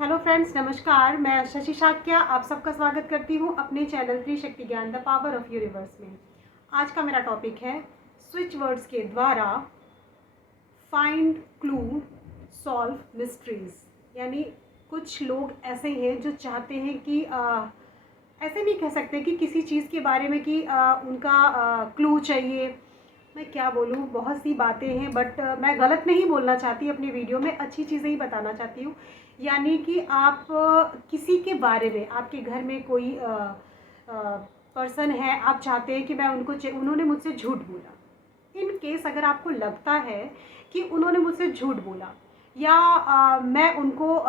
Hello friends, नमस्कार। मैं शशि शाक्या आप सबका स्वागत करती हूँ अपने चैनल त्रिशक्ति ज्ञान द पावर ऑफ यूनिवर्स में। आज का मेरा टॉपिक है स्विच वर्ड्स के द्वारा फाइंड क्लू सॉल्व मिस्ट्रीज। यानी कुछ लोग ऐसे हैं जो चाहते हैं कि ऐसे नहीं कह सकते कि किसी चीज़ के बारे में कि उनका क्लू चाहिए। मैं क्या बोलूँ, बहुत सी बातें हैं, बट मैं गलत नहीं बोलना चाहती। अपनी वीडियो में अच्छी चीज़ें ही बताना चाहती हूँ। यानी कि आप किसी के बारे में, आपके घर में कोई पर्सन है, आप चाहते हैं कि मैं उन्होंने मुझसे झूठ बोला। इन केस अगर आपको लगता है कि उन्होंने मुझसे झूठ बोला या मैं उनको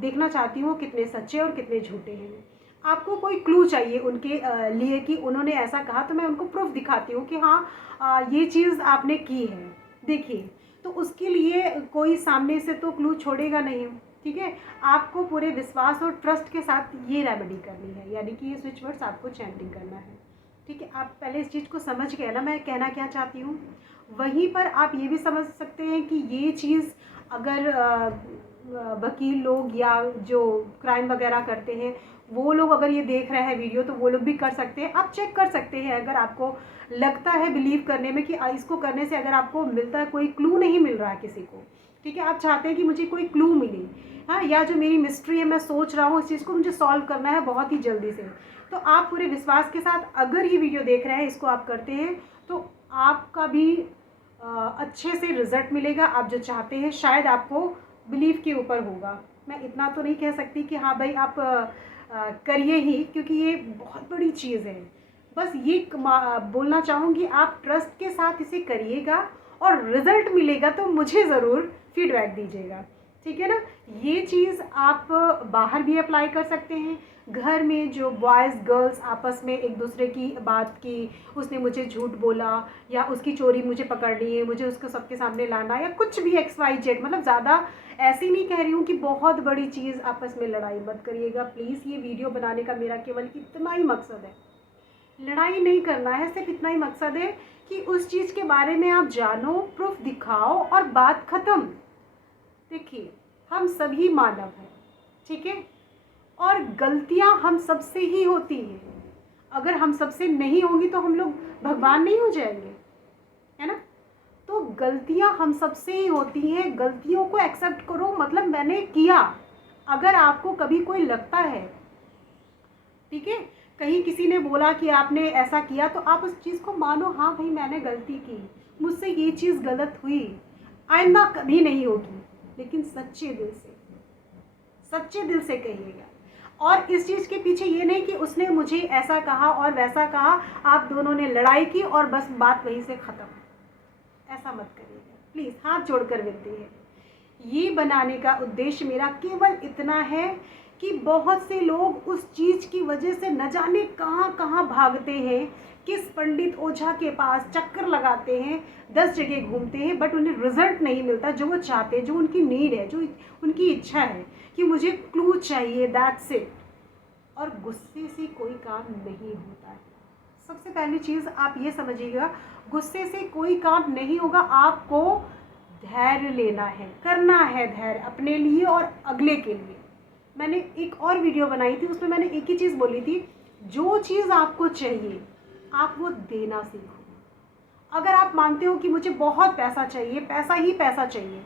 देखना चाहती हूँ कितने सच्चे और कितने झूठे हैं, आपको कोई क्लू चाहिए उनके लिए कि उन्होंने ऐसा कहा, तो मैं उनको प्रूफ दिखाती हूँ कि हाँ ये चीज़ आपने की है, देखिए। तो उसके लिए कोई सामने से तो क्लू छोड़ेगा नहीं, ठीक है। आपको पूरे विश्वास और ट्रस्ट के साथ ये रेमेडी करनी है, यानी कि ये स्विच वर्ड्स आपको चैंटिंग करना है, ठीक है। आप पहले इस चीज़ को समझ गए ना मैं कहना क्या चाहती हूँ। वहीं पर आप ये भी समझ सकते हैं कि ये चीज़ अगर वकील लोग या जो क्राइम वगैरह करते हैं वो लोग अगर ये देख रहे हैं वीडियो, तो वो लोग भी कर सकते हैं। आप चेक कर सकते हैं अगर आपको लगता है बिलीव करने में कि इसको करने से अगर आपको मिलता है, कोई क्लू नहीं मिल रहा है किसी को, ठीक है। आप चाहते हैं कि मुझे कोई क्लू मिले, हाँ, या जो मेरी मिस्ट्री है मैं सोच रहा हूँ इस चीज़ को मुझे सॉल्व करना है बहुत ही जल्दी से, तो आप पूरे विश्वास के साथ अगर ये वीडियो देख रहे हैं, इसको आप करते हैं, तो आपका भी अच्छे से रिजल्ट मिलेगा। आप जो चाहते हैं शायद आपको बिलीव के ऊपर होगा। मैं इतना तो नहीं कह सकती कि हाँ भाई आप करिए ही, क्योंकि ये बहुत बड़ी चीज़ है। बस ये बोलना चाहूँगी, आप ट्रस्ट के साथ इसे करिएगा और रिज़ल्ट मिलेगा तो मुझे ज़रूर फीडबैक दीजिएगा, ठीक है ना। ये चीज़ आप बाहर भी अप्लाई कर सकते हैं। घर में जो बॉयज़ गर्ल्स आपस में एक दूसरे की बात की, उसने मुझे झूठ बोला या उसकी चोरी मुझे पकड़नी है, मुझे उसको सबके सामने लाना, या कुछ भी XYZ, मतलब ज़्यादा ऐसी नहीं कह रही हूँ कि बहुत बड़ी चीज़ आपस में लड़ाई मत करिएगा प्लीज़। ये वीडियो बनाने का मेरा केवल इतना ही मकसद है, लड़ाई नहीं करना है, सिर्फ इतना ही मकसद है कि उस चीज़ के बारे में आप जानो, प्रूफ दिखाओ और बात ख़त्म। देखिए, हम सभी मानव हैं, ठीक है, और गलतियां हम सबसे ही होती हैं। अगर हम सबसे नहीं होंगी तो हम लोग भगवान नहीं हो जाएंगे, है ना। तो गलतियां हम सबसे ही होती हैं, गलतियों को एक्सेप्ट करो, मतलब मैंने किया। अगर आपको कभी कोई लगता है, ठीक है, कहीं किसी ने बोला कि आपने ऐसा किया, तो आप उस चीज़ को मानो, हाँ भाई मैंने गलती की, मुझसे ये चीज़ गलत हुई, आइंदा कभी नहीं होगी। लेकिन सच्चे दिल से कहिएगा। और इस चीज़ के पीछे ये नहीं कि उसने मुझे ऐसा कहा और वैसा कहा, आप दोनों ने लड़ाई की और बस बात वहीं से ख़त्म, ऐसा मत करिएगा प्लीज़, हाथ जोड़कर विनती है। ये बनाने का उद्देश्य मेरा केवल इतना है कि बहुत से लोग उस चीज़ की वजह से न जाने कहाँ कहाँ भागते हैं, किस पंडित ओझा के पास चक्कर लगाते हैं, 10 जगह घूमते हैं, बट उन्हें रिजल्ट नहीं मिलता जो वो चाहते हैं, जो उनकी नीड है, जो उनकी इच्छा है कि मुझे क्लू चाहिए, दैट्स इट। और गुस्से से कोई काम नहीं होता है। सबसे पहली चीज़ आप ये समझिएगा, गुस्से से कोई काम नहीं होगा। आपको धैर्य लेना है, करना है धैर्य अपने लिए और अगले के लिए। मैंने एक और वीडियो बनाई थी, उसमें मैंने एक ही चीज़ बोली थी, जो चीज़ आपको चाहिए आप वो देना सीखो। अगर आप मानते हो कि मुझे बहुत पैसा चाहिए, पैसा ही पैसा चाहिए,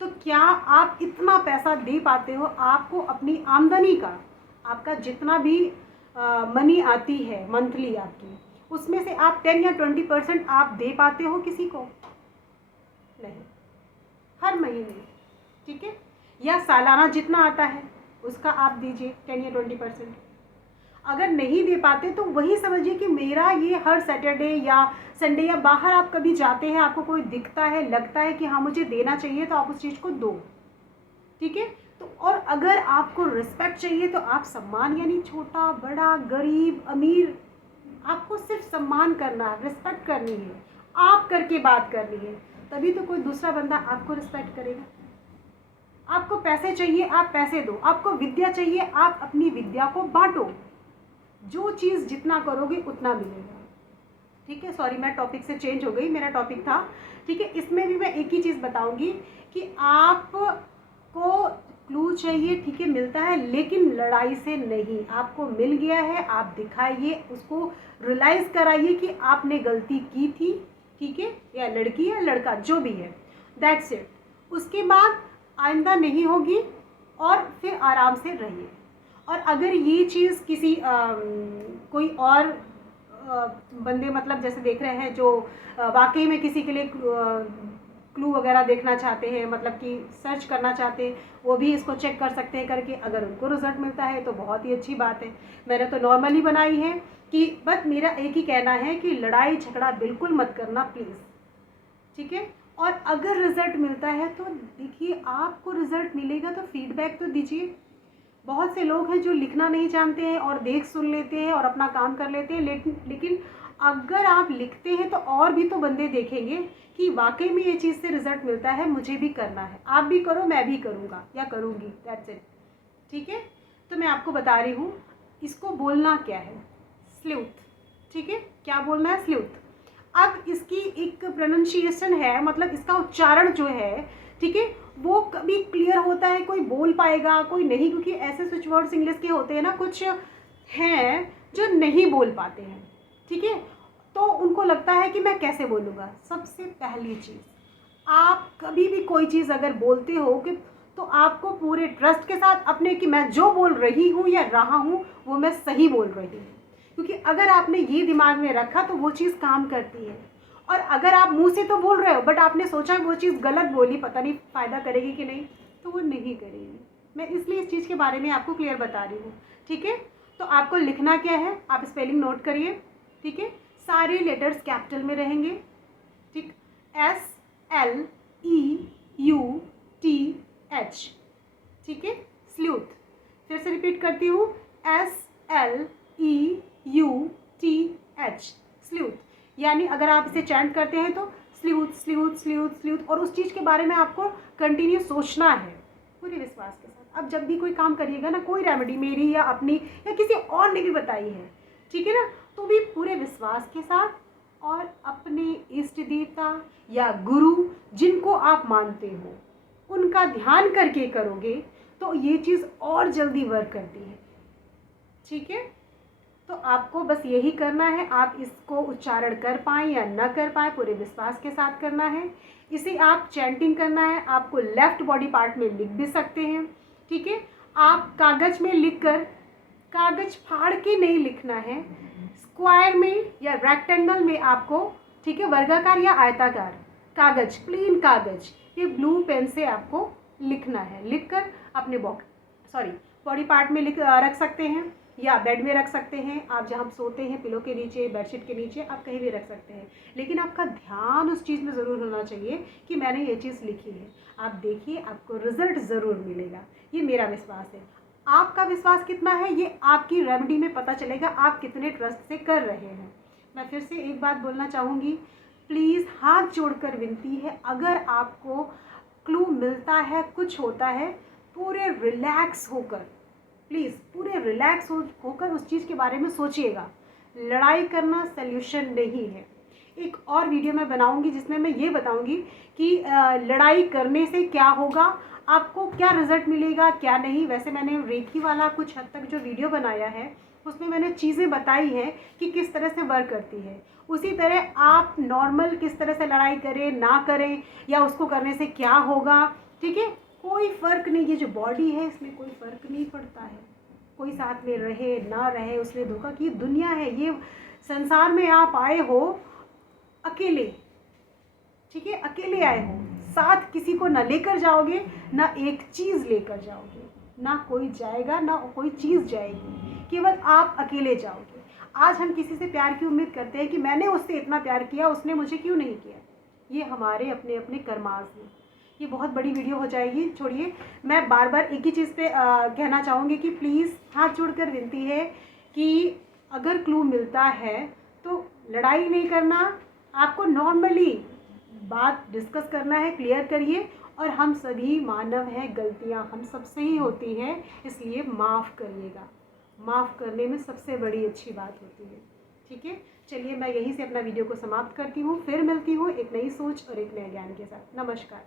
तो क्या आप इतना पैसा दे पाते हो? आपको अपनी आमदनी का, आपका जितना भी मनी आती है मंथली आपकी, उसमें से आप 10 या 20% आप दे पाते हो किसी को? नहीं, हर महीने, ठीक है, या सालाना जितना आता है उसका आप दीजिए 10 या 20%। अगर नहीं दे पाते तो वही समझिए कि मेरा ये हर सैटरडे या संडे या बाहर आप कभी जाते हैं, आपको कोई दिखता है, लगता है कि हाँ मुझे देना चाहिए, तो आप उस चीज़ को दो, ठीक है। तो और अगर आपको रिस्पेक्ट चाहिए तो आप सम्मान, यानी छोटा बड़ा गरीब अमीर, आपको सिर्फ सम्मान करना है, रिस्पेक्ट करनी है, आप करके बात करनी है, तभी तो कोई दूसरा बंदा आपको रिस्पेक्ट करेगा। आपको पैसे चाहिए आप पैसे दो, आपको विद्या चाहिए आप अपनी विद्या को बांटो, जो चीज़ जितना करोगे उतना मिलेगा, ठीक है। सॉरी, मैं टॉपिक से चेंज हो गई, मेरा टॉपिक था, ठीक है। इसमें भी मैं एक ही चीज़ बताऊंगी कि आपको क्लू चाहिए, ठीक है, मिलता है, लेकिन लड़ाई से नहीं। आपको मिल गया है, आप दिखाइए, उसको रियलाइज़ कराइए कि आपने गलती की थी, ठीक है, या लड़की या लड़का जो भी है, दैट्स इट। उसके बाद आइंदा नहीं होगी और फिर आराम से रहिए। और अगर ये चीज़ किसी कोई और बंदे मतलब जैसे देख रहे हैं जो वाकई में किसी के लिए क्लू वगैरह देखना चाहते हैं, मतलब कि सर्च करना चाहते हैं, वो भी इसको चेक कर सकते हैं करके। अगर उनको रिजल्ट मिलता है तो बहुत ही अच्छी बात है। मैंने तो नॉर्मली बनाई है कि बस मेरा एक ही कहना है कि लड़ाई झगड़ा बिल्कुल मत करना प्लीज़, ठीक है। और अगर रिज़ल्ट मिलता है तो देखिए, आपको रिज़ल्ट मिलेगा तो फीडबैक तो दीजिए। बहुत से लोग हैं जो लिखना नहीं जानते हैं और देख सुन लेते हैं और अपना काम कर लेते हैं, लेकिन अगर आप लिखते हैं तो और भी तो बंदे देखेंगे कि वाकई में ये चीज़ से रिज़ल्ट मिलता है, मुझे भी करना है। आप भी करो, मैं भी करूँगा या करूँगी, दैट्स इट, ठीक है। तो मैं आपको बता रही हूँ इसको बोलना क्या है, स्लूथ, ठीक है। क्या बोलना है? स्लूथ। अब इसकी एक प्रोनाउंसिएशन है, मतलब इसका उच्चारण जो है, ठीक है, वो कभी क्लियर होता है, कोई बोल पाएगा कोई नहीं, क्योंकि ऐसे स्विच वर्ड्स इंग्लिश के होते हैं ना, कुछ हैं जो नहीं बोल पाते हैं, ठीक है। तो उनको लगता है कि मैं कैसे बोलूँगा। सबसे पहली चीज़, आप कभी भी कोई चीज़ अगर बोलते हो कि तो आपको पूरे ट्रस्ट के साथ अपने कि मैं जो बोल रही हूँ या रहा हूँ वो मैं सही बोल रही हूँ, क्योंकि अगर आपने ये दिमाग में रखा तो वो चीज़ काम करती है। और अगर आप मुंह से तो बोल रहे हो बट आपने सोचा वो चीज़ गलत बोली, पता नहीं फ़ायदा करेगी कि नहीं, तो वो नहीं करेगी। मैं इसलिए इस चीज़ के बारे में आपको क्लियर बता रही हूँ, ठीक है। तो आपको लिखना क्या है, आप स्पेलिंग नोट करिए, ठीक है। सारे लेटर्स कैपिटल में रहेंगे, ठीक, SLEUTH, ठीक है, स्लूथ। फिर से रिपीट करती हूँ, SLEUTH, स्लूथ। यानी अगर आप इसे चैंट करते हैं तो स्लूथ स्लूथ स्लूथ स्लूथ, और उस चीज़ के बारे में आपको कंटिन्यू सोचना है पूरे विश्वास के साथ। अब जब भी कोई काम करिएगा ना, कोई रेमेडी मेरी या अपनी या किसी और ने भी बताई है, ठीक है ना, तो भी पूरे विश्वास के साथ और अपने इष्ट देवता या गुरु जिनको आप मानते हो उनका ध्यान करके करोगे तो ये चीज़ और जल्दी वर्क करती है, ठीक है। तो आपको बस यही करना है, आप इसको उच्चारण कर पाएँ या न कर पाएँ, पूरे विश्वास के साथ करना है। इसे आप चैंटिंग करना है, आपको लेफ्ट बॉडी पार्ट में लिख भी सकते हैं, ठीक है। आप कागज़ में लिखकर, कागज़ फाड़ के नहीं लिखना है, स्क्वायर में या रेक्टेंगल में आपको, ठीक है, वर्गाकार या आयताकार कागज़, प्लेन कागज़, ये ब्लू पेन से आपको लिखना है। लिखकर अपने बॉडी पार्ट में रख सकते हैं या बेड में रख सकते हैं, आप जहाँ सोते हैं पिलो के नीचे, बेडशीट के नीचे, आप कहीं भी रख सकते हैं। लेकिन आपका ध्यान उस चीज़ में ज़रूर होना चाहिए कि मैंने ये चीज़ लिखी है। आप देखिए, आपको रिजल्ट ज़रूर मिलेगा, ये मेरा विश्वास है। आपका विश्वास कितना है ये आपकी रेमेडी में पता चलेगा, आप कितने ट्रस्ट से कर रहे हैं। मैं फिर से एक बात बोलना चाहूँगी, प्लीज़ हाथ जोड़कर विनती है, अगर आपको क्लू मिलता है, कुछ होता है, पूरे रिलैक्स होकर, प्लीज़ पूरे रिलैक्स होकर उस चीज़ के बारे में सोचिएगा। लड़ाई करना सल्यूशन नहीं है। एक और वीडियो मैं बनाऊंगी जिसमें मैं ये बताऊंगी कि लड़ाई करने से क्या होगा, आपको क्या रिज़ल्ट मिलेगा क्या नहीं। वैसे मैंने रेखी वाला कुछ हद तक जो वीडियो बनाया है उसमें मैंने चीज़ें बताई हैं कि किस तरह से वर्क करती है। उसी तरह आप नॉर्मल किस तरह से लड़ाई करें ना करें या उसको करने से क्या होगा, ठीक है, कोई फ़र्क नहीं। ये जो बॉडी है इसमें कोई फ़र्क नहीं पड़ता है, कोई साथ में रहे ना रहे उसने धोखा की दुनिया है। ये संसार में आप आए हो अकेले, ठीक है, अकेले आए हो, साथ किसी को ना लेकर जाओगे, ना एक चीज़ लेकर जाओगे, ना कोई जाएगा ना कोई चीज़ जाएगी, केवल आप अकेले जाओगे। आज हम किसी से प्यार की उम्मीद करते हैं कि मैंने उससे इतना प्यार किया, उसने मुझे क्यों नहीं किया। ये हमारे अपने अपने कर्मास हैं। ये बहुत बड़ी वीडियो हो जाएगी, छोड़िए। मैं बार बार एक ही चीज़ पे कहना चाहूँगी कि प्लीज़ हाथ जोड़कर विनती है कि अगर क्लू मिलता है तो लड़ाई नहीं करना, आपको नॉर्मली बात डिस्कस करना है, क्लियर करिए। और हम सभी मानव हैं, गलतियां हम सबसे ही होती हैं, इसलिए माफ़ करिएगा। माफ़ करने में सबसे बड़ी अच्छी बात होती है, ठीक है। चलिए, मैं यहीं से अपना वीडियो को समाप्त करती हूँ, फिर मिलती हूँ एक नई सोच और एक नए ज्ञान के साथ। नमस्कार।